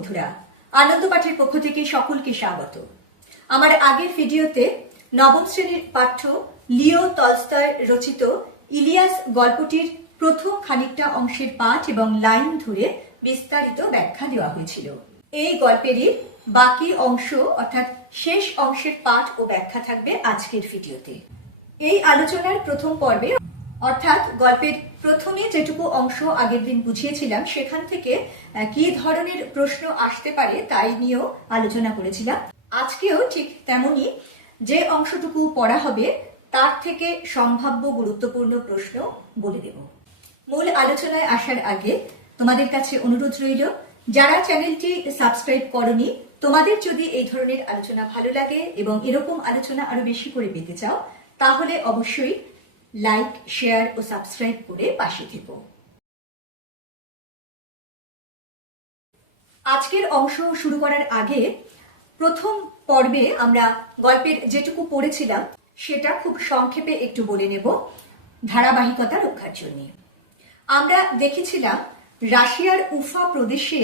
বন্ধুরা, আনন্দ পাঠের পক্ষ থেকে সকলকে স্বাগত। আমার আগের ভিডিওতে নবম শ্রেণীর পাঠ্য লিও টলস্টয় রচিত ইলিয়াস গল্পটির প্রথম খানিকটা অংশের পাঠ এবং লাইন ধরে বিস্তারিত ব্যাখ্যা দেওয়া হয়েছিল। এই গল্পেরই বাকি অংশ অর্থাৎ শেষ অংশের পাঠ ও ব্যাখ্যা থাকবে আজকের ভিডিওতে। এই আলোচনার প্রথম পর্বে অর্থাৎ গল্পের প্রথমে যেটুকু অংশ আগের দিন বুঝিয়েছিলাম সেখান থেকে কি ধরনের প্রশ্ন আসতে পারে তাই নিয়েও আলোচনা করেছিলাম। আজকেও ঠিক তেমনি যে অংশটুকু পড়া হবে তার থেকে সম্ভাব্য গুরুত্বপূর্ণ প্রশ্ন বলে দেব। মূল আলোচনায় আসার আগে তোমাদের কাছে অনুরোধ রইল, যারা চ্যানেলটি সাবস্ক্রাইব করনি, তোমাদের যদি এই ধরনের আলোচনা ভালো লাগে এবং এরকম আলোচনা আরো বেশি করে পেতে চাও তাহলে অবশ্যই লাইক, শেয়ার ও সাবস্ক্রাইব করে পাশে থেকো। আজকের অংশ শুরু করার আগে প্রথম পর্বে আমরা গল্পের যেটুকু পড়েছিলাম সেটা খুব সংক্ষেপে একটু বলে নেব ধারাবাহিকতা রক্ষার জন্য। আমরা দেখেছিলাম রাশিয়ার উফা প্রদেশে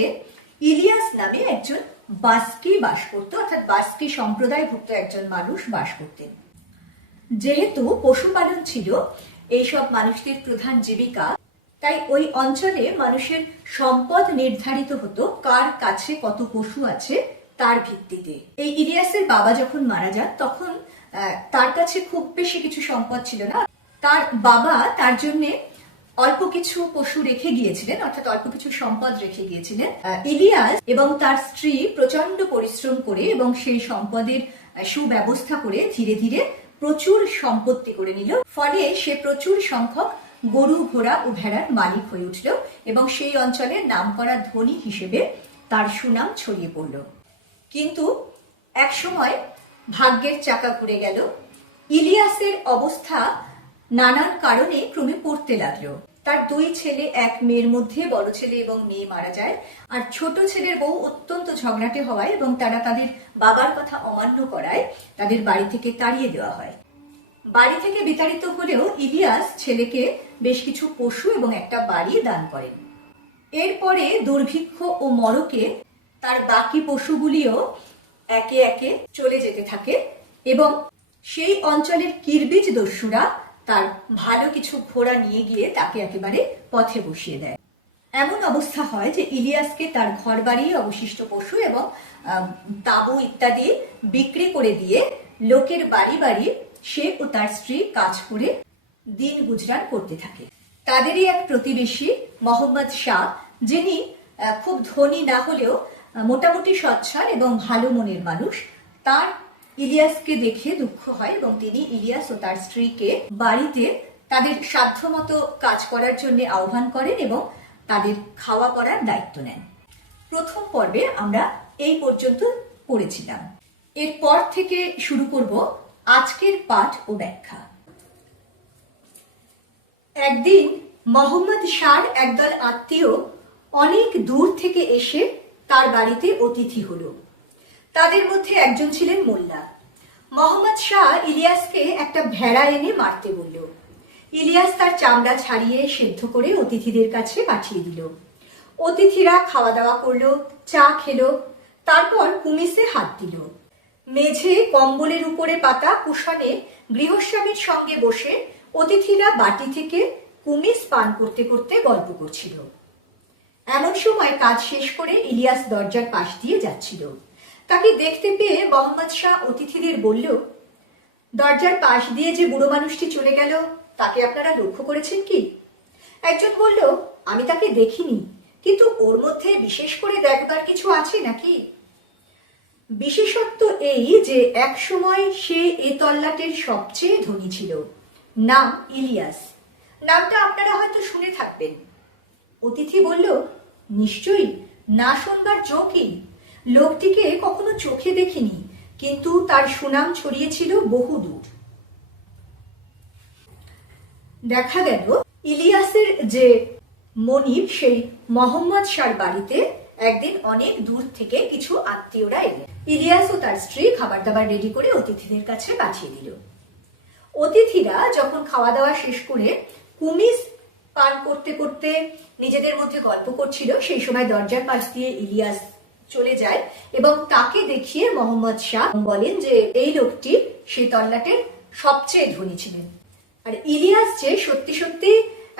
ইলিয়াস নামে একজন বাস্কি বাস করত, অর্থাৎ বাস্কি সম্প্রদায়ভুক্ত একজন মানুষ বাস করতেন। যেহেতু পশুপালন ছিল এইসব মানুষদের প্রধান জীবিকা, তাই ওই অঞ্চলে মানুষের সম্পদ নির্ধারিত হতো কার কাছে কত পশু আছে তার ভিত্তিতে। এই ইলিয়াসের বাবা যখন মারা যান তখন তার কাছে খুব বেশি কিছু সম্পদ ছিল না। তার বাবা তার জন্য অল্প কিছু পশু রেখে গিয়েছিলেন, অর্থাৎ অল্প কিছু সম্পদ রেখে গিয়েছিলেন। ইলিয়াস এবং তার স্ত্রী প্রচন্ড পরিশ্রম করে এবং সেই সম্পদের সুব্যবস্থা করে ধীরে ধীরে প্রচুর সম্পত্তি করে নিল। ফলে সে প্রচুর সংখ্যক গরু, ঘোড়া ও ভেড়ার মালিক হয়ে উঠল এবং সেই অঞ্চলের নামকরা ধনী হিসেবে তার সুনাম ছড়িয়ে পড়ল। কিন্তু এক সময় ভাগ্যের চাকা ঘুরে গেল। ইলিয়াসের অবস্থা নানান কারণে ক্রমে পড়তে লাগলো। তার দুই ছেলে এক মেয়ের মধ্যে বড় ছেলে এবং মেয়ে মারা যায়, আর ছোট ছেলের বউ অত্যন্ত ঝগড়াটে হওয়ায় এবং তারা তাদের বাবার কথা অমান্য করায় তাদের বাড়ি থেকে তাড়িয়ে দেওয়া হয়। বাড়ি থেকে বিতাড়িত হলেও ইলিয়াস ছেলেকে বেশ কিছু পশু এবং একটা বাড়ি দান করেন। এরপরে দুর্ভিক্ষ ও মরকে তার বাকি পশুগুলিও একে একে চলে যেতে থাকে এবং সেই অঞ্চলের কিরবিজ দস্যুরা তার ভালো কিছু ঘোড়া নিয়ে গিয়ে তাকে একেবারে পথে বসিয়ে দেয়। এমন অবস্থা হয় যে ইলিয়াসকে তার ঘর বাড়ি, অবশিষ্ট পশু এবং তাঁবু ইত্যাদি বিক্রি করে দিয়ে লোকের বাড়ি বাড়ি সে ও তার স্ত্রী কাজ করে দিন গুজরান করতে থাকে। তাদেরই এক প্রতিবেশী মোহাম্মদ শাহ, যিনি খুব ধনী না হলেও মোটামুটি সচ্ছল এবং ভালো মনের মানুষ, তার ইলিয়াসকে দেখে দুঃখ হয় এবং তিনি ইলিয়াস ও তার স্ত্রীকে বাড়িতে তাদের সাধ্যমতো কাজ করার জন্য আহ্বান করেন এবং তাদের খাওয়া পড়ার দায়িত্ব নেন। প্রথম পর্বে আমরা এই পর্যন্ত পড়েছিলাম। এরপর থেকে শুরু করব আজকের পাঠ ও ব্যাখ্যা। একদিন মোহাম্মদ শাহর একদল আত্মীয় অনেক দূর থেকে এসে তার বাড়িতে অতিথি হলো। তাদের মধ্যে একজন ছিলেন মোল্লা। মোহাম্মদ শাহ ইলিয়াসকে একটা ভেড়া এনে মারতে বলল। ইলিয়াস তার চামড়া ছাড়িয়ে সেদ্ধ করে অতিথিদের কাছে পাঠিয়ে দিল। অতিথিরা খাওয়া দাওয়া করলো, চা খেলো, তারপর কুমিসে হাত দিল। মেঝে কম্বলের উপরে পাতা কুশনে গৃহস্বামীর সঙ্গে বসে অতিথিরা বাটি থেকে কুমিস পান করতে করতে গল্প করছিল। এমন সময় কাজ শেষ করে ইলিয়াস দরজার পাশ দিয়ে যাচ্ছিল। তাকে দেখতে পেয়ে মোহাম্মদ শাহ অতিথিদের বলল, দরজার পাশ দিয়ে যে বুড়ো মানুষটি চলে গেল তাকে আপনারা লক্ষ্য করেছেন কি? একজন বলল, আমি তাকে দেখিনি, কিন্তু ওর মধ্যে বিশেষ করে দেখবার কিছু আছে নাকি? বিশেষত্ব এই যে এক সময় সে এ তল্লাটের সবচেয়ে ধনী ছিল। নাম ইলিয়াস। নামটা আপনারা হয়তো শুনে থাকবেন। অতিথি বলল, নিশ্চয়ই, না শুনবার চোখই। লোকটিকে কখনো চোখে দেখিনি, কিন্তু তার সুনাম ছড়িয়েছিল বহুদূর। দেখা গেল ইলিয়াসের যে মনিব সেই মোহাম্মদ শাহর বাড়িতে একদিন অনেক দূর থেকে কিছু আত্মীয়রা এলেন। ইলিয়াস ও তার স্ত্রী খাবার দাবার রেডি করে অতিথিদের কাছে পাঠিয়ে দিল। অতিথিরা যখন খাওয়া দাওয়া শেষ করে কুমিস পান করতে করতে নিজেদের মধ্যে গল্প করছিল, সেই সময় দরজার পাশ দিয়ে ইলিয়াস চলে যায় এবং তাকে দেখিয়ে মোহাম্মদ শাহ বলেন যে এই লোকটি সেই তল্লাটের সবচেয়ে ধনী ছিলেন। আর ইলিয়াস যে সত্যি সত্যি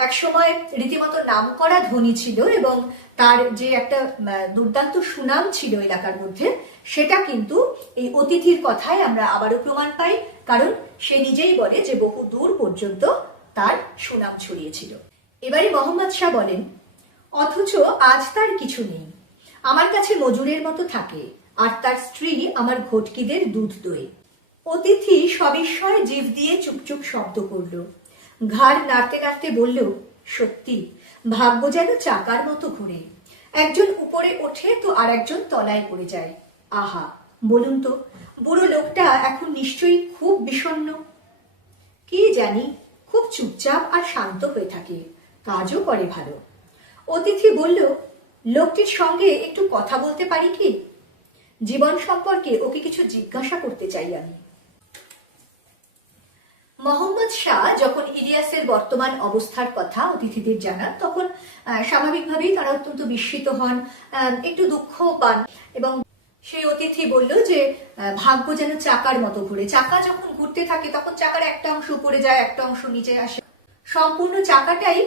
একসময় রীতিমতো নামকরা ধনী ছিল এবং তার যে একটা দুর্দান্ত সুনাম ছিল এলাকার মধ্যে, সেটা কিন্তু এই অতিথির কথায় আমরা আবারও প্রমাণ পাই, কারণ সে নিজেই বলে যে বহু দূর পর্যন্ত তার সুনাম ছড়িয়েছিল। এবারে মোহাম্মদ শাহ বলেন, অথচ আজ তার কিছু নেই, আমার কাছে মজুরের মতো থাকে, আর তার স্ত্রী আমার ঘটকিদের দুধ দোয়ে। অতিথি সবিস্ময়ে জিভ দিয়ে চুপচুপ শব্দ করল, ঘাড় নাড়তে নাড়তে বলল, সত্যি ভাগ্য যেন চাকার মতো ঘুরে, একজন উপরে ওঠে তো আর একজন তলায় পড়ে যায়। আহা, বলুন তো বুড়ো লোকটা এখন নিশ্চয়ই খুব বিষণ্ণ। কি জানি, খুব চুপচাপ আর শান্ত হয়ে থাকে, কাজও করে ভালো। অতিথি বলল, লোকটির সঙ্গে একটু কথা বলতে পারি কি? জীবন সম্পর্কে ওকে কিছু জিজ্ঞাসা করতে চাই আমি। মোহাম্মদ শাহ যখন ইলিয়াসের বর্তমান অবস্থার কথা অতিথিদের জানান, তখন স্বাভাবিকভাবেই তারা অত্যন্ত বিস্মিত হন, একটু দুঃখ পান এবং সেই অতিথি বলল যে ভাগ্য যেন চাকার মতো ঘুরে, চাকা যখন ঘুরতে থাকে তখন চাকার একটা অংশ উপরে যায়, একটা অংশ নিচে আসে, সম্পূর্ণ চাকাটাই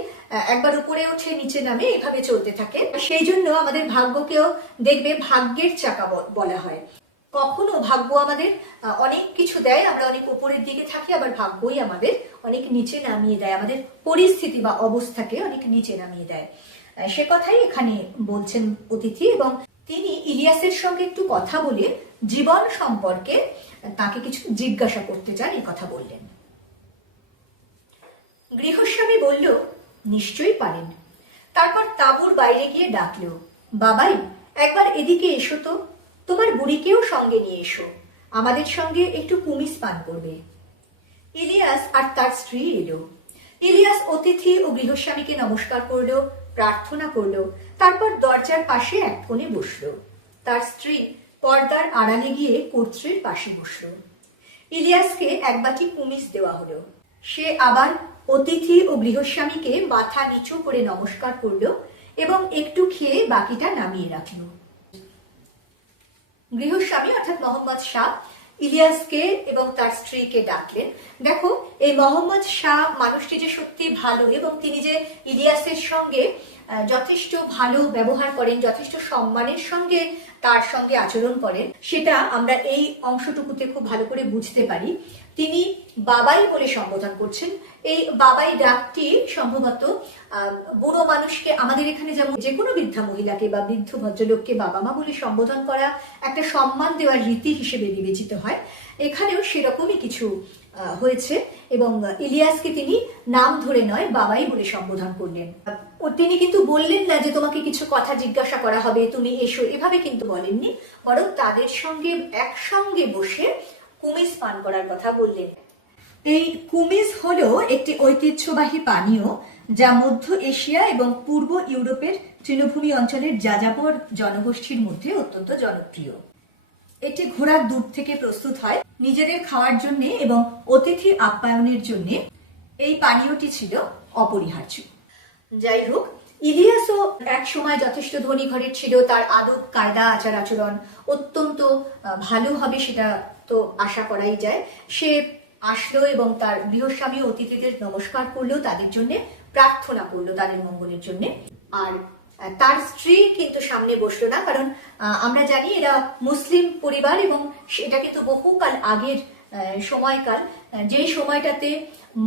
একবার উপরে ওঠে নিচে নামে, এভাবে চলতে থাকে। সেই জন্য আমাদের ভাগ্যকেও দেখবে ভাগ্যের চাকা বলা হয়। কখনো ভাগ্য আমাদের অনেক কিছু দেয়, আমরা অনেক উপরের দিকে থাকি, আবার ভাগ্যই আমাদের অনেক নিচে নামিয়ে দেয়, আমাদের পরিস্থিতি বা অবস্থাকে অনেক নিচে নামিয়ে দেয়। সে কথাই এখানে বলছেন অতিথি, এবং তিনি ইলিয়াসের সঙ্গে একটু কথা বলে জীবন সম্পর্কে তাকে কিছু জিজ্ঞাসা করতে চান, এই কথা বললেন। গৃহস্বামী বলল, নিশ্চয়ই পারেন। তারপর তাঁবুর বাইরে গিয়ে ডাকল, বাবাই একবার এদিকে এসো তো, তোমার বুড়িকেও সঙ্গে নিয়ে এসো, আমাদের সঙ্গে একটু কুমিজ পান করবে। ইলিয়াস আর তার স্ত্রী এলো। ইলিয়াস অতিথি ও গৃহস্বামীকে নমস্কার করলো, প্রার্থনা করলো, তারপর দরজার পাশে এক কোণে বসলো। তার স্ত্রী পর্দার আড়ালে গিয়ে কর্ত্রীর পাশে বসলো। ইলিয়াসকে এক বাটি কুমিজ দেওয়া হলো। সে আবার অতিথি ও গৃহস্বামীকে মাথা নিচু করে নমস্কার করলো এবং একটু খেয়ে বাকিটা নামিয়ে রাখলো। গৃহস্বামী অর্থাৎ মোহাম্মদ শাহ ইলিয়াসকে এবং তার স্ত্রীকে ডাকলেন। দেখো, এই মোহাম্মদ শাহ মানুষটি যে সত্যি ভালো এবং তিনি যে ইলিয়াসের সঙ্গে যথেষ্ট ভালো ব্যবহার করেন, যথেষ্ট সম্মানের সঙ্গে তার সঙ্গে আচরণ করেন, সেটা আমরা এই অংশটুকুতে খুব ভালো করে বুঝতে পারি। তিনি বাবাই বলে সম্বোধন করছেন। এই বাবাই ডাকটি সম্ভবত বুড়ো মানুষকে, আমাদের এখানে যেমন যে কোনো বৃদ্ধা মহিলাকে বা বৃদ্ধ ভদ্রলোককে বাবা মা বলে সম্বোধন করা একটা সম্মান দেওয়ার রীতি হিসেবে বিবেচিত হয়, এখানেও সেরকমই কিছু হয়েছে এবং ইলিয়াসকে তিনি নাম ধরে নয় বাবাই বলে সম্বোধন করলেন। তিনি কিন্তু বললেন না যে তোমাকে কিছু কথা জিজ্ঞাসা করা হবে, তুমি এসো, এভাবে কিন্তু বলেননি, বরং তাদের সঙ্গে একসঙ্গে বসে কুমিজ পান করার কথা বললেন। এই কুমিজ হলো একটি ঐতিহ্যবাহী পানীয় যা মধ্য এশিয়া এবং পূর্ব ইউরোপের তৃণভূমি অঞ্চলের যাযাবর জনগোষ্ঠীর মধ্যে অত্যন্ত জনপ্রিয়। এটি ঘোড়ার দুধ থেকে প্রস্তুত হয়। নিজেদের খাওয়ার জন্য এবং অতিথি আপ্যায়নের জন্য এই পানীয়টি ছিল অপরিহার্য। যাই হোক, ইলিয়াসও এক সময় যথেষ্ট ধনী ঘরের ছিল, তার আদব কায়দা আচার আচরণ অত্যন্ত ভালো হবে সেটা তো আশা করাই যায়। সে আসলো এবং তার গৃহস্বামী অতিথিদের নমস্কার করলো, তাদের জন্য প্রার্থনা করলো, তাদের মঙ্গলের জন্য। আর তার স্ত্রী কিন্তু সামনে বসলো না, কারণ আমরা জানি এরা মুসলিম পরিবার এবং সেটা কিন্তু বহুকাল আগের সময়কাল, যে সময়টাতে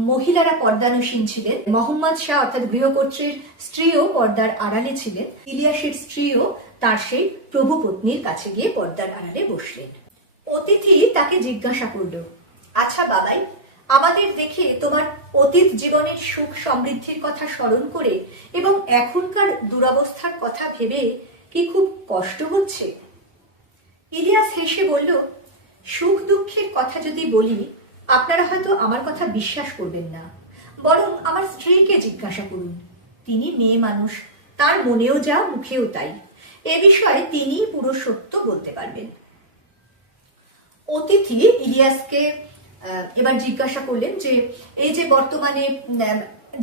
মহিলারা পর্দানুসীন ছিলেন। মোহাম্মদ শাহ অর্থাৎ গৃহকর্ত্রীর স্ত্রীও পর্দার আড়ালে ছিলেন। ইলিয়াসের স্ত্রীও তার সেই প্রভু পত্নীর কাছে গিয়ে পর্দার আড়ালে বসলেন। অতিথি তাকে জিজ্ঞাসা করল, আচ্ছা বাবাই, আমাদের দেখে তোমার অতীত জীবনের সুখ সমৃদ্ধির কথা স্মরণ করে এবং এখনকার দুরবস্থার কথা ভেবে কি খুব কষ্ট হচ্ছে? ইলিয়াস হেসে বলল, সুখ দুঃখের কথা যদি বলি আপনারা হয়তো আমার কথা বিশ্বাস করবেন না, বরং আমার স্ত্রীকে জিজ্ঞাসা করুন। তিনি মেয়ে মানুষ, তার মনেও যা মুখেও তাই, এ বিষয়ে তিনি পুরো সত্য বলতে পারবেন। অতিথি ইলিয়াসকে এবার জিজ্ঞাসা করলেন যে এই যে বর্তমানে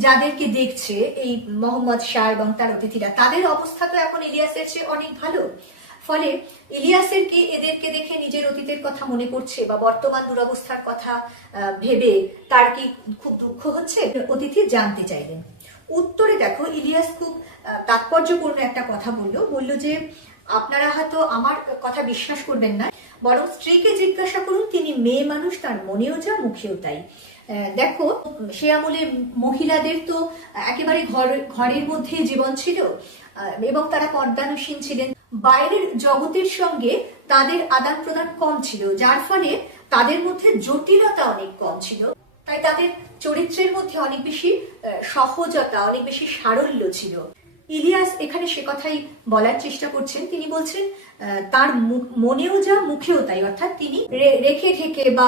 যাদেরকে দেখছে এই মোহাম্মদ শাহ এবং তার অতিথিরা, তাদের অবস্থা তো এখন ইলিয়াসের চেয়ে অনেক ভালো, ফলে ইলিয়াসের কি এদেরকে দেখে নিজের অতীতের কথা মনে পড়ছে বা বর্তমান দুরবস্থার কথা ভেবে তার কি খুব দুঃখ হচ্ছে? অতিথি জানতে চাইলেন। উত্তরে দেখো ইলিয়াস খুব তাৎপর্যপূর্ণ একটা কথা বলল যে আপনারা হয়তো আমার কথা বিশ্বাস করবেন না, বরং স্ত্রীকে জিজ্ঞাসা করুন, তিনি মেয়ে মানুষ, তার মনেও যা মুখেও তাই। দেখো সে আমলে মহিলাদের তো একেবারে ঘরের মধ্যে জীবন ছিল এবং তারা পর্দানুসীন ছিলেন, বাইরের জগতের সঙ্গে তাদের আদান প্রদান কম ছিল, যার ফলে তাদের মধ্যে জটিলতা অনেক কম ছিল। তাই তাদের চরিত্রের মধ্যে অনেক বেশি সহজতা, অনেক বেশি সারল্য ছিল। ইলিয়াস এখানে সে কথাই বলার চেষ্টা করছেন। তিনি বলছেন তার মনেও যা মুখেও তাই, অর্থাৎ তিনি রেখে ঠেকে বা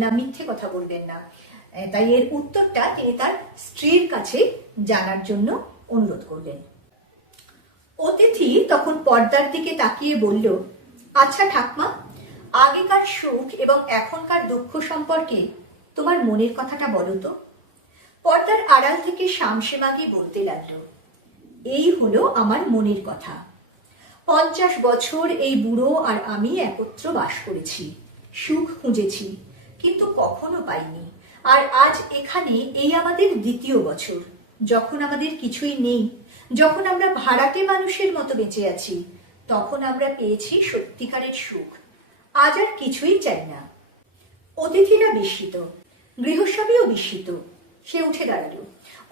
না মিথ্যে কথা বলবেন না। তাই এর উত্তরটা তিনি তার স্ত্রীর কাছে জানার জন্য অনুরোধ করলেন। অতিথি তখন পর্দার দিকে তাকিয়ে বলল, আচ্ছা ঠাকমা, আগেকার সুখ এবং এখনকার দুঃখ সম্পর্কে তোমার মনের কথাটা বলো তো। পর্দার আড়াল থেকে শামসেমাগি বলতে লাগলো, এই হলো আমার মনের কথা। 50 বছর এই বুড়ো আর আমি একত্র বাস করেছি, সুখ খুঁজেছি, কিন্তু কখনো পাইনি। আর আজ এখানে এই আমাদের দ্বিতীয় বছর, যখন আমাদের কিছুই নেই, যখন আমরা ভাড়াটে মানুষের মতো বেঁচে আছি, তখন আমরা পেয়েছি সত্যিকারের সুখ। আজ আর কিছুই চাই না। অতিথিরা বিস্মিত, গৃহস্বামীও বিস্মিত। সে উঠে দাঁড়ালো,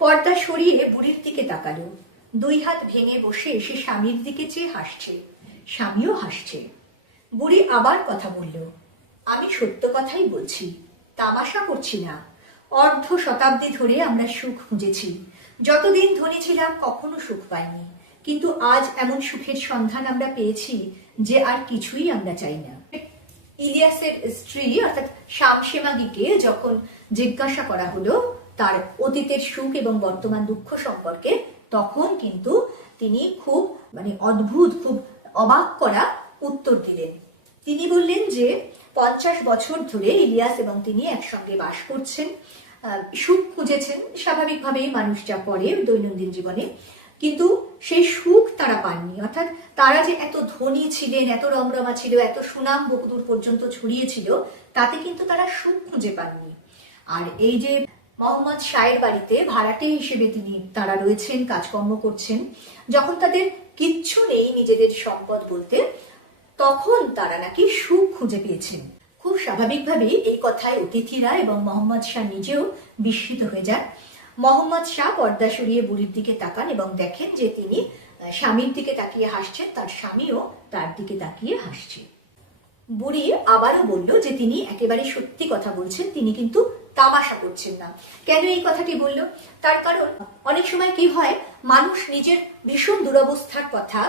পর্দা সরিয়ে বুড়ির দিকে তাকালো। 2 হাত ভেঙে বসে সে স্বামীর দিকে চেয়ে হাসছে, স্বামীও হাসছে। বুড়ি আবার কথা বলল, আমি সত্য কথাই বলছি, তামাশা করছি না। অর্ধ শতাব্দী ধরে আমরা সুখ খুঁজেছি, যতদিন ধনী ছিলাম কখনো সুখ পাইনি, কিন্তু আজ এমন সুখের সন্ধান আমরা পেয়েছি যে আর কিছুই আমরা চাই না। ইলিয়াসের স্ত্রী অর্থাৎ শামসেমাগিকে যখন জিজ্ঞাসা করা হলো তার অতীতের সুখ এবং বর্তমান দুঃখ সম্পর্কে, তখন কিন্তু তিনি খুব অদ্ভুত, খুব অবাক করা উত্তর দিলেন। তিনি বললেন যে 50 বছর ধরে ইলিয়াস এবং তিনি একসঙ্গে বাস করছেন, সুখ খুঁজেছেন, স্বাভাবিকভাবেই মানুষ যা করে দৈনন্দিন জীবনে, কিন্তু সেই সুখ তারা পাননি। অর্থাৎ তারা যে এত ধনী ছিলেন, এত রমরমা ছিল, এত সুনাম বহুদূর পর্যন্ত ছড়িয়েছিল, তাতে কিন্তু তারা সুখ খুঁজে পাননি। আর এই যে মোহাম্মদ শাহের বাড়িতে ভাড়াটে হিসেবে তারা রয়েছেন, কাজকর্ম করছেন, যখন তাদের কিচ্ছু নেই নিজেদের সম্পদ বলতে, তখন তারা নাকি সুখ খুঁজে পেয়েছেন। খুব স্বাভাবিকভাবেই এই কথায় অতিথিরা এবং মোহাম্মদ শাহ নিজেও বিস্মিত হয়ে যান। মোহাম্মদ শাহ পর্দা সরিয়ে বুড়ির দিকে তাকান এবং দেখেন যে তিনি স্বামীর দিকে তাকিয়ে হাসছেন, তার স্বামীও তার দিকে তাকিয়ে হাসছে। বুড়ি আবারও বলল যে তিনি একেবারে সত্যি কথা বলছেন, তিনি কিন্তু তামাশা করছেন না। কেন এই কথাটি বলল? তার কারণ অনেক সময় কি হয়, মানুষ নিজের ভীষণ দুরবস্থার কথা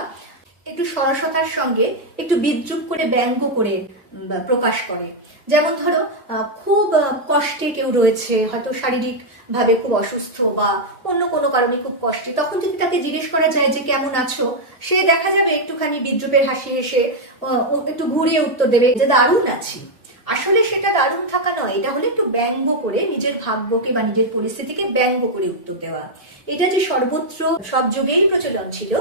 একটু সরসতার সঙ্গে একটু বিদ্রুপ করে, ব্যঙ্গ করে প্রকাশ করে। যেমন ধরো খুব কষ্টে কেউ রয়েছে, হয়তো শারীরিক ভাবে খুব অসুস্থ বা অন্য কোনো কারণে খুব কষ্টে, তখন যদি তাকে জিজ্ঞেস করা যায় যে কেমন আছো, সে দেখা যাবে একটুখানি বিদ্রুপের হাসি এসে একটু ঘুরিয়ে উত্তর দেবে যে দারুণ আছি। আসলে সেটা দারুণ থাকা নয়, এটা হলে একটু ব্যঙ্গ করে নিজের ভাগ্যকে বা নিজের পরিস্থিতিকে ব্যঙ্গ করে উত্তর দেওয়া। এটা যে সর্বত্র সব যুগেই প্রচলন ছিল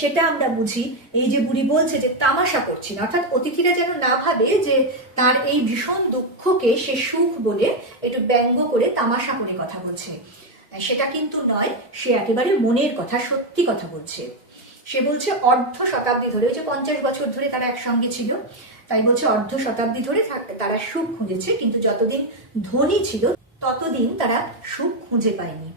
সেটা আমরা বুঝি। এই যে বুড়ি বলছে যে তামাশা করছি না, অর্থাৎ অতিথিরা যেন না ভাবে যে তার এই ভীষণ দুঃখকে সে সুখ বলে একটু ব্যঙ্গ করে তামাশা করে কথা বলছে, সেটা কিন্তু নয়। সে একেবারে মনের কথা, সত্যি কথা বলছে। সে বলছে অর্ধ শতাব্দী ধরে, ওই যে 50 বছর ধরে তারা একসঙ্গে ছিল, তাই বলছে অর্ধ শতাব্দী ধরে তারা সুখ খুঁজেছে, কিন্তু যতদিন ধনী ছিল ততদিন তারা সুখ খুঁজে পায়নি।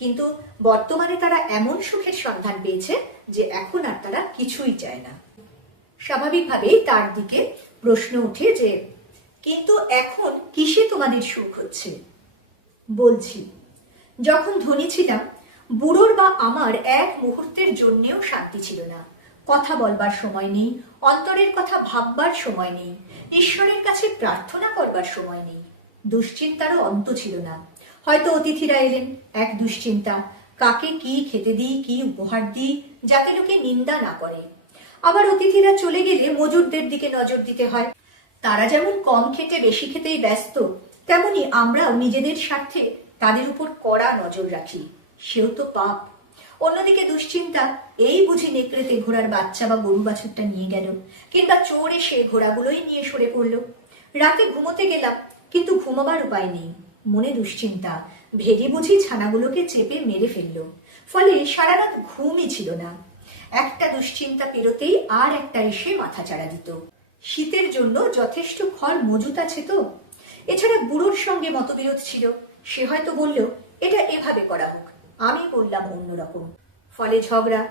কিন্তু বর্তমানে তারা এমন সুখের সন্ধান পেয়েছে যে এখন আর তারা কিছুই চায় না। স্বাভাবিকভাবেই তার দিকে প্রশ্ন উঠে যে কিন্তু এখন কিসে তোমাদের সুখ হচ্ছে? বলছি, যখন ধনী ছিলাম, বুড়োর বা আমার এক মুহূর্তের জন্যেও শান্তি ছিল না। কথা বলবার সময় নেই, অন্তরের কথা ভাববার সময় নেই, ঈশ্বরের কাছে প্রার্থনা করবার সময় নেই। দুশ্চিন্তারও অন্ত ছিল না। হয়তো অতিথিরা এলেন, এক দুশ্চিন্তা, কাকে কি খেতে দিই, কি উপহার দিই, যাতে লোকে নিন্দা না করে। আবার অতিথিরা চলে গেলে মজুরদের দিকে নজর দিতে হয়। তারা যেমন কম খেতে বেশি খেতেই ব্যস্ত, তেমনি আমরাও নিজেদের স্বার্থে তাদের উপর কড়া নজর রাখি। সেও তো পাপ। অন্যদিকে দুশ্চিন্তা, এই বুঝি নেকড়েতে ঘোড়ার বাচ্চা বা গরু বাছুরটা নিয়ে গেল, কিংবা চোর এসে ঘোড়াগুলোই নিয়ে সরে পড়লো। রাতে ঘুমোতে গেলাম, কিন্তু ঘুমাবার উপায় নেই। মনে দুশ্চিন্তা, ভেরি বুঝি ছানাগুলোকে চেপে মেরে ফেললো। ফলে সারা রাত ঘুমই ছিল না। একটা দুশ্চিন্তা পেরোতেই আর একটা এসে মাথা চাড়া দিত। শীতের জন্য যথেষ্ট খড় মজুত আছে তো? এছাড়া বুড়োর সঙ্গে মতবিরোধ ছিল। সে হয়তো বলল এটা এভাবে করা হোক, আমি বললাম অন্যরকম। ফলে ঝগড়া।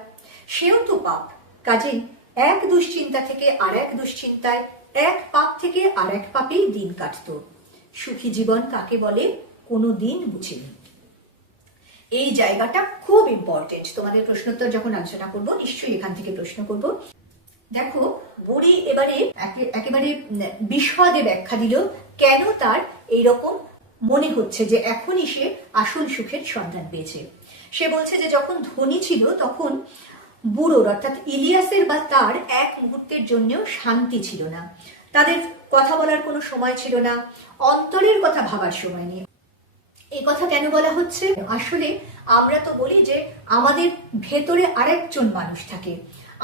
সেও তো পাপ। কাজেই এক দুশ্চিন্তা থেকে আর এক দুশ্চিন্তায়, এক পাপ থেকে আর এক পাপেই দিন কাটত। সুখী জীবন কাকে বলে কোনো দিন বুঝিনি। এই জায়গাটা খুব ইম্পর্টেন্ট। তোমাদের প্রশ্নোত্তর যখন আলোচনা করবো নিশ্চয়ই এখান থেকে প্রশ্ন করব। দেখো, বুড়ি এবারে একেবারে বিশদে ব্যাখ্যা দিল কেন তার এইরকম মনে হচ্ছে যে এখনই সে আসল সুখের সন্ধান পেয়েছে। সে বলছে যে যখন ধনী ছিল তখন বুড়োর অর্থাৎ ইলিয়াসের বা তার এক মুহূর্তের জন্যও শান্তি ছিল না। তাদের কথা বলার কোনো সময় ছিল না, অন্তরের কথা ভাবার সময় নেই। এই কথা কেন বলা হচ্ছে? আসলে আমরা তো বলি যে আমাদের ভেতরে আরেকজন মানুষ থাকে,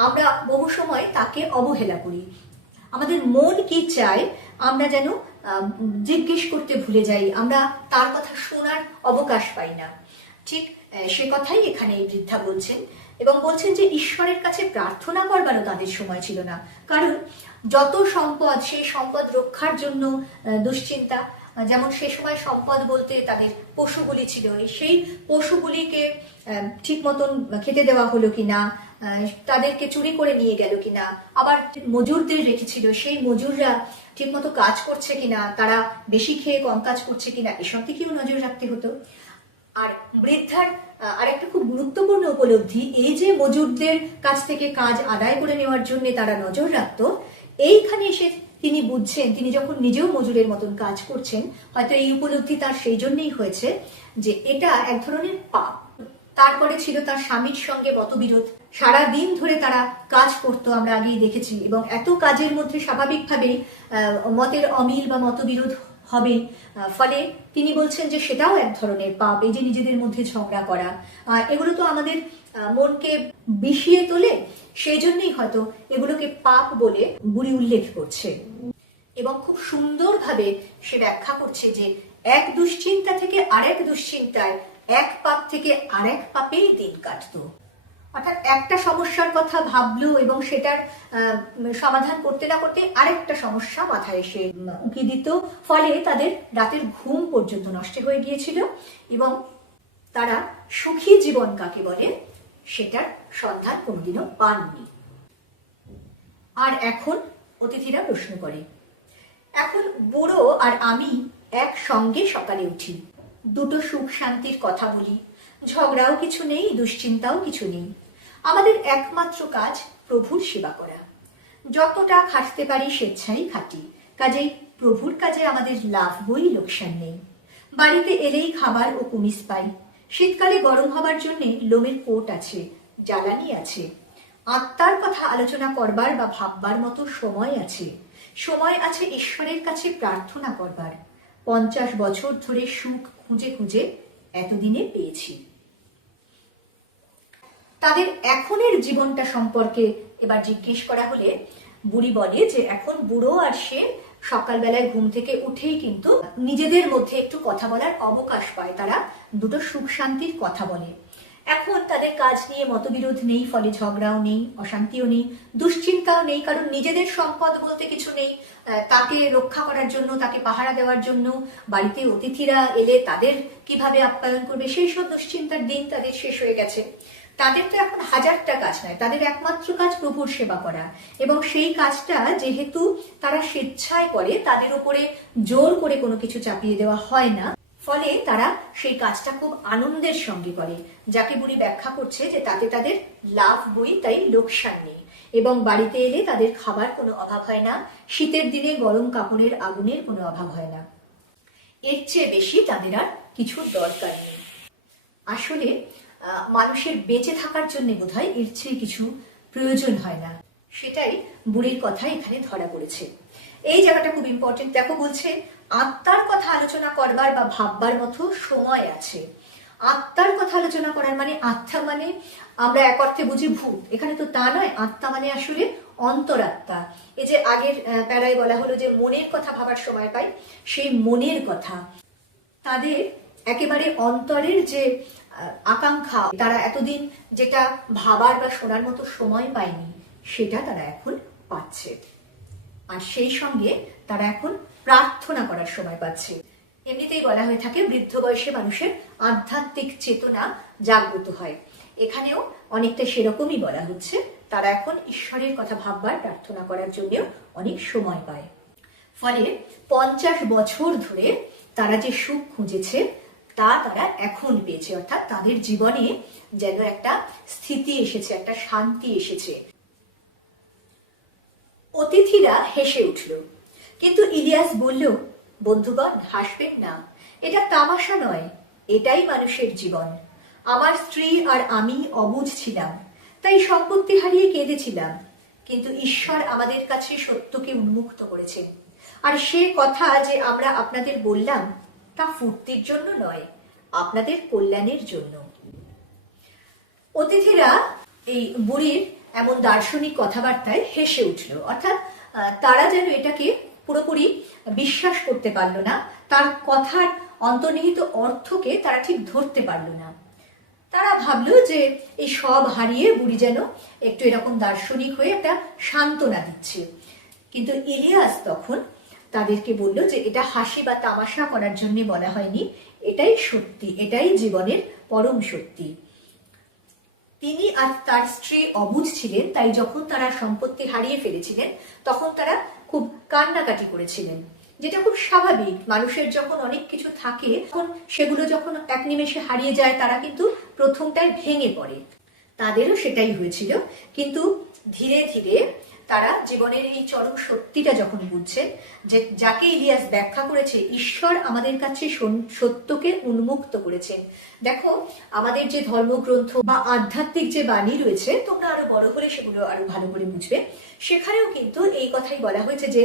আমরা বহু সময় তাকে অবহেলা করি। আমাদের মন কি চায় আমরা যেন জিজ্ঞেস করতে ভুলে যাই, আমরা তার কথা শোনার অবকাশ পাই না। ঠিক সে কথাই এখানে এই বৃদ্ধা বলছেন, এবং বলছেন যে ঈশ্বরের কাছে প্রার্থনা করবারও তাদের সময় ছিল না। কারণ যত সম্পদ, সেই সম্পদ রক্ষার জন্য দুশ্চিন্তা। যেমন সে সময় সম্পদ বলতে তাদের পশুগুলি ছিল, সেই পশুগুলিকে ঠিক মতন খেতে দেওয়া হলো কিনা, তাদেরকে চুরি করে নিয়ে গেল কিনা, আবার মজুরদের রেখেছিল, সেই মজুররা ঠিক মতো কাজ করছে কিনা, তারা বেশি খেয়ে কম কাজ করছে কিনা, এসব দিকেও নজর রাখতে হতো। আর বৃদ্ধার আরেকটা খুব গুরুত্বপূর্ণ উপলব্ধি, এই যে মজুরদের কাছ থেকে কাজ আদায় করে নেওয়ার জন্য তারা নজর রাখতো, এইখানে এসে তিনি বুঝছেন, তিনি যখন নিজেও মজুরের মতন কাজ করছেন, হয়তো এই উপলব্ধি তার সেই জন্যই হয়েছে যে এটা এক ধরনের পাপ। তারপরে ছিল তার স্বামীর সঙ্গে মতবিরোধ। সারা দিন ধরে তারা কাজ করতো, আমরা আগেই দেখেছি, এবং এত কাজের মধ্যে স্বাভাবিকভাবেই মতের অমিল বা মতবিরোধ হবে। ফলে তিনি বলছেন যে সেটাও এক ধরনের পাপ। এই যে নিজেদের মধ্যে ঝগড়া করা, এগুলো তো আমাদের মনকে বিষিয়ে তোলে, সেই জন্যই হয়তো এগুলোকে পাপ বলে বুড়ি উল্লেখ করছে। এবং খুব সুন্দরভাবে সে ব্যাখ্যা করছে যে এক দুশ্চিন্তা থেকে আরেক দুশ্চিন্তায়, এক পাপ থেকে আরেক পাপেই দিন কাটতো। অর্থাৎ একটা সমস্যার কথা ভাবলো এবং সেটার সমাধান করতে না করতে আরেকটা সমস্যা মাথায় এসে উঁকি দিত। ফলে তাদের রাতের ঘুম পর্যন্ত নষ্ট হয়ে গিয়েছিল, এবং তারা সুখী জীবন কাকে বলে সেটার সন্ধান কোনোদিনও পাননি। আর এখন অতিথিরা প্রশ্ন করে, এখন বুড়ো আর আমি একসঙ্গে সকালে উঠি, দুটো সুখ শান্তির কথা বলি, ঝগড়াও কিছু নেই, দুশ্চিন্তাও কিছু নেই। আমাদের একমাত্র কাজ প্রভুর সেবা করা। যতটা খাটতে পারি স্বেচ্ছাই খাটি, কাজেই প্রভুর কাজে আমাদের লাভ বই লোকসান নেই। বাড়িতে এলেই খাবার ও কুমিজ পাই। শীতকালে গরম হবার জন্য লোমের কোট আছে, জ্বালানি আছে। আত্মার কথা আলোচনা করবার বা ভাববার মতো সময় আছে। সময় আছে ঈশ্বরের কাছে প্রার্থনা করবার। 50 বছর ধরে সুখ খুঁজে খুঁজে এতদিনে পেয়েছি। তাদের এখনের জীবনটা সম্পর্কে এবার জিজ্ঞেস করা হলে বুড়ি বলে যে এখন বুড়ো আর সে সকালবেলায় ঘুম থেকে উঠেই কিন্তু নিজেদের মধ্যে একটু কথা বলার অবকাশ পায়, তারা দুটো সুখ শান্তির কথা বলে। এখন তাদের কাজ নিয়ে মতবিরোধ নেই, ফলে ঝগড়াও নেই, অশান্তিও নেই, দুশ্চিন্তাও নেই, কারণ নিজেদের সম্পদ বলতে কিছু নেই। তাকে রক্ষা করার জন্য, তাকে পাহারা দেওয়ার জন্য বাড়িতে অতিথিরা এলে তাদের কিভাবে আপ্যায়ন করবে, সেই সব দুশ্চিন্তার দিন তাদের শেষ হয়ে গেছে। তাদের তো এখন হাজারটা কাজ নয়, তাদের একমাত্র কাজ প্রভুর সেবা করা, এবং সেই কাজটা যেহেতু তারা স্বেচ্ছায় করে, তাদের উপরে জোর করে কোনো কিছু চাপিয়ে দেওয়া হয় না, ফলে তারা সেই কাজটা খুব আনন্দের সঙ্গে করে, যাকে বুড়ি ব্যাখ্যা করছে যে তাতে তাদের লাভ বই, তাই লোকসান নেই। এবং বাড়িতে এলে তাদের খাবার কোনো অভাব হয় না, শীতের দিনে গরম কাপড়ের আগুনের কোনো অভাব হয় না। এর চেয়ে বেশি তাদের আর কিছুর দরকার নেই। আসলে মানুষের বেঁচে থাকার জন্য বোধহয় এর চেয়ে কিছু প্রয়োজন হয় না, সেটাই বুড়ির কথা এখানে ধরা পড়েছে। এই জায়গাটা খুব ইম্পর্টেন্ট। দেখো, বলছে আত্মার কথা আলোচনা করবার বা ভাববার মতো সময় আছে। আত্মার কথা আলোচনা করার মানে, আত্মা মানে আমরা এক অর্থে বুঝি ভূত, এখানে তো তা নয়। আত্মা মানে আসলে অন্তরাত্মা। এই যে আগের প্যারায় বলা হলো যে মনের কথা ভাবার সময় পাই, সেই মনের কথা, তাদের একেবারে অন্তরের যে আকাঙ্ক্ষা, তারা এতদিন যেটা ভাবার বা শোনার মতো সময় পায়নি, সেটা তারা এখন পাচ্ছে। আর সেই সঙ্গে তারা এখন প্রার্থনা করার সময় পাচ্ছে। এমনিতেই বলা হয়ে থাকে বৃদ্ধ বয়সে মানুষের আধ্যাত্মিক চেতনা জাগ্রত হয়। এখানেও অনেকটা সেরকমই বলা হচ্ছে, তারা এখন ঈশ্বরের কথা ভাববার, প্রার্থনা করার জন্য অনেক সময় পায়। ফলে 50 বছর ধরে তারা যে সুখ খুঁজেছে তা তারা এখন পেয়েছে, অর্থাৎ তাদের জীবনে যেন একটা স্থিতি এসেছে, একটা শান্তি এসেছে। অতিথিরা হেসে উঠল, কিন্তু ইলিয়াস বলল, বন্ধুগণ হাসবেন না, এটা তামাশা নয়, এটাই মানুষের জীবন। আমার স্ত্রী আর আমি অবুঝ ছিলাম, তাই সম্পত্তি হারিয়ে কেঁদেছিলাম, কিন্তু ঈশ্বর আমাদের কাছে সত্যকে উন্মুক্ত করেছেন। আর সে কথা যে আমরা আপনাদের বললাম তা ফুর্তির জন্য নয়, আপনাদের কল্যাণের জন্য। অতিথিরা এই বুড়ির এমন দার্শনিক কথাবার্তায় হেসে উঠল, অর্থাৎ তারা যেন এটাকে পুরোপুরি বিশ্বাস করতে পারলো না, তার কথার অন্তর্নিহিত অর্থকে তারা ঠিক ধরতে পারলো না। তারা ভাবলো যে এই সব হারিয়ে বুড়ি যেন একটু এরকম দার্শনিক হয়ে একটা সান্ত্বনা দিচ্ছে। কিন্তু ইলিয়াস তখন তাদেরকে বলল যে এটা হাসি বা তামাশা করার জন্য বলা হয়নি, এটাই সত্যি, এটাই জীবনের পরম সত্যি। তিনি আর তার স্ত্রী অবুঝ ছিলেন, তাই যখন তারা সম্পত্তি হারিয়ে ফেলেছিলেন তখন তারা খুব কান্নাকাটি করেছিলেন, যেটা খুব স্বাভাবিক। মানুষের যখন অনেক কিছু থাকে, তখন সেগুলো যখন এক নিমেষে হারিয়ে যায় তারা কিন্তু প্রথমটায় ভেঙে পড়ে। তাদেরও সেটাই হয়েছিল, কিন্তু ধীরে ধীরে তারা জীবনের এই চরম সত্যিটা যখন বুঝছেন, যে যাকে ইলিয়াস ব্যাখ্যা করেছে, ঈশ্বর আমাদের কাছে সত্যকে উন্মুক্ত করেছেন। দেখো আমাদের যে ধর্মগ্রন্থ বা আধ্যাত্মিক যে বাণী রয়েছে, তোমরা আরো বড় হলে সেগুলো আরো ভালো করে বুঝবে, সেখানেও কিন্তু এই কথাই বলা হয়েছে যে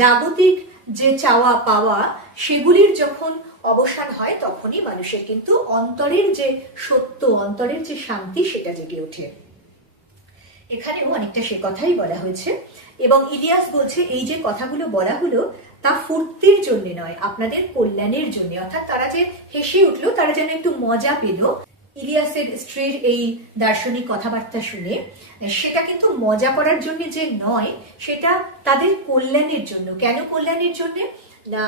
জাগতিক যে চাওয়া পাওয়া সেগুলির যখন অবসান হয় তখনই মানুষের কিন্তু অন্তরের যে সত্য, অন্তরের যে শান্তি, সেটা জেগে ওঠে। এখানেও অনেকটা সে কথাই বলা হয়েছে। এবং ইলিয়াস বলছে এই যে কথাগুলো বলা হলো তা ফুর্তির জন্য নয়, আপনাদের কল্যাণের জন্য। অর্থাৎ তারা যে হেসে উঠলো, তারা যেন একটু মজা পেল ইলিয়াসের স্ত্রীর এই দার্শনিক কথাবার্তা শুনে, সেটা কিন্তু মজা করার জন্য যে নয়, সেটা তাদের কল্যাণের জন্য। কেন কল্যাণের জন্য না,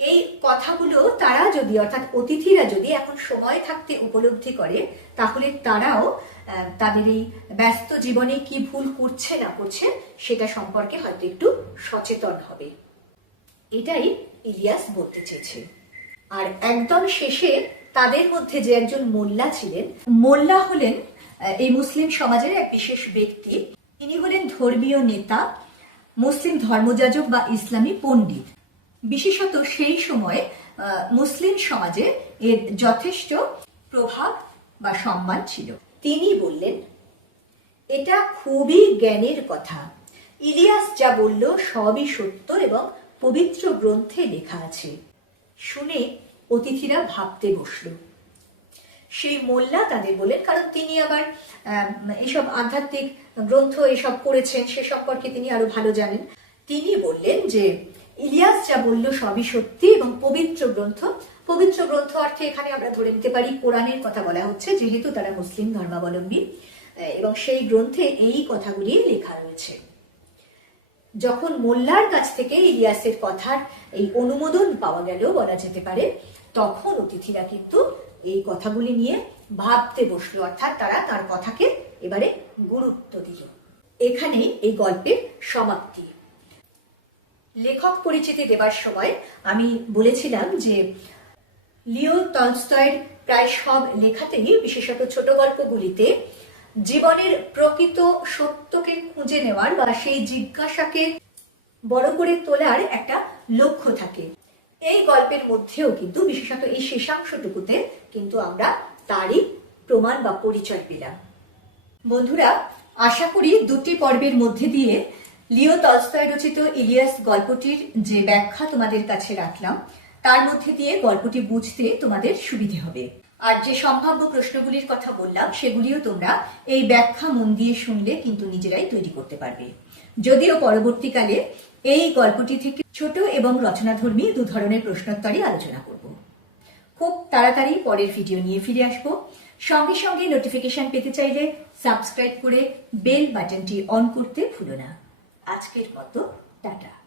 এই কথাগুলো তারা যদি, অর্থাৎ অতিথিরা যদি এখন সময় থাকতে উপলব্ধি করে, তাহলে তারাও তাদের এই ব্যস্ত জীবনে কি ভুল করছে না করছে সেটা সম্পর্কে হয়তো একটু সচেতন হবে। এটাই ইলিয়াস বলতে চেয়েছে। আর একদম শেষে তাদের মধ্যে যে একজন মোল্লা ছিলেন, মোল্লা হলেন এই মুসলিম সমাজের এক বিশেষ ব্যক্তি। তিনি হলেন ধর্মীয় নেতা, মুসলিম ধর্মযাজক বা ইসলামী পণ্ডিত। বিশেষত সেই সময়ে মুসলিম সমাজে এর যথেষ্ট প্রভাব বা সম্মান ছিল। তিনি বললেন, এটা খুবই জ্ঞানের কথা, ইলিয়াস যা বলল সবই সত্য এবং পবিত্র গ্রন্থে লেখা আছে। শুনে অতিথিরা ভাবতে বসল। সেই মোল্লা তাদের বলেন, কারণ তিনি আবার এসব আধ্যাত্মিক গ্রন্থ এসব পড়েছেন, সে সম্পর্কে তিনি আরো ভালো জানেন। তিনি বললেন যে ইলিয়াস যা বলল সবই সত্যি এবং পবিত্র গ্রন্থ। পবিত্র গ্রন্থ অর্থে এখানে আমরা ধরে নিতে পারি কোরআনের কথা বলা হচ্ছে, যেহেতু তারা মুসলিম ধর্মাবলম্বী, এবং সেই গ্রন্থে এই কথাগুলি লেখা রয়েছে। যখন মোল্লার কাছ থেকে ইলিয়াসের কথার এই অনুমোদন পাওয়া গেল বলা যেতে পারে, তখন অতিথিরা কিন্তু এই কথাগুলি নিয়ে ভাবতে বসলো, অর্থাৎ তারা তার কথাকে এবারে গুরুত্ব দিল। এখানে এই গল্পের সমাপ্তি। লেখক পরিচিতি দেবার সময় আমি বলেছিলাম যে লিও টলস্টয়ের প্রায় সব লেখাতেই, বিশেষত ছোট গল্পগুলিতে, জীবনের প্রকৃত সত্যকে খুঁজে নেওয়ার বা সেই জিজ্ঞাসাকে বড় করে তোলার একটা লক্ষ্য থাকে। এই গল্পের মধ্যেও কিন্তু, বিশেষত এই শেষাংশটুকুতে কিন্তু আমরা তারই প্রমাণ বা পরিচয় পেলাম। বন্ধুরা, আশা করি দুটি পর্বের মধ্যে দিয়ে লিও টলস্টয় রচিত ইলিয়াস গল্পটির যে ব্যাখ্যা তোমাদের কাছে রাখলাম, তার মধ্যে দিয়ে গল্পটি বুঝতে তোমাদের সুবিধে হবে। আর যে সম্ভাব্য প্রশ্নগুলির কথা বললাম সেগুলিও তোমরা এই ব্যাখ্যা মন দিয়ে শুনলে কিন্তু নিজেরাই তৈরি করতে পারবে। যদিও পরবর্তীকালে এই গল্পটি থেকে ছোট এবং রচনাধর্মী দু ধরনের প্রশ্নোত্তরই আলোচনা করব। খুব তাড়াতাড়ি পরের ভিডিও নিয়ে ফিরে আসবো। সঙ্গে সঙ্গে নোটিফিকেশন পেতে চাইলে সাবস্ক্রাইব করে বেল বাটনটি অন করতে ভুলো না। আজকের মতো টাটা।